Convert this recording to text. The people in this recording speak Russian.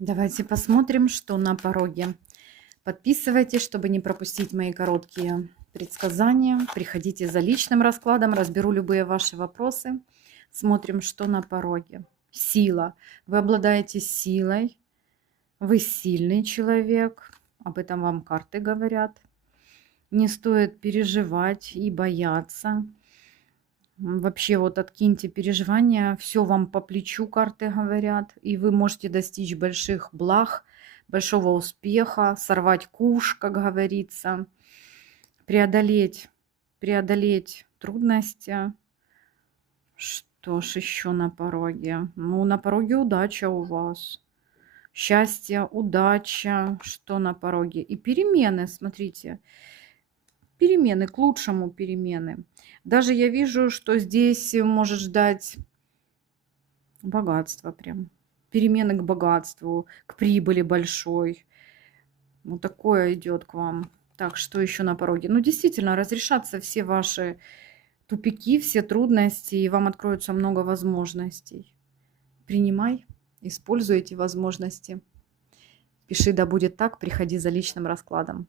Давайте посмотрим, что на пороге. Подписывайтесь, чтобы не пропустить мои короткие предсказания. Приходите за личным раскладом, разберу любые ваши вопросы. Смотрим, что на пороге. Сила. Вы обладаете силой. Вы сильный человек. Об этом вам карты говорят. Не стоит переживать и бояться. Вообще вот откиньте переживания, все вам по плечу, карты говорят, и вы можете достичь больших благ, большого успеха, сорвать куш, как говорится, преодолеть, преодолеть трудности. Что ж еще на пороге? Ну, на пороге удача у вас. Счастье, удача, что на пороге. И перемены, смотрите. Перемены, к лучшему перемены. Даже я вижу, что здесь может ждать богатство прям. Перемены к богатству, к прибыли большой. Вот такое идет к вам. Так, что еще на пороге? Ну, действительно, разрешатся все ваши тупики, все трудности, и вам откроется много возможностей. Принимай, используй эти возможности. Пиши, да будет так, приходи за личным раскладом.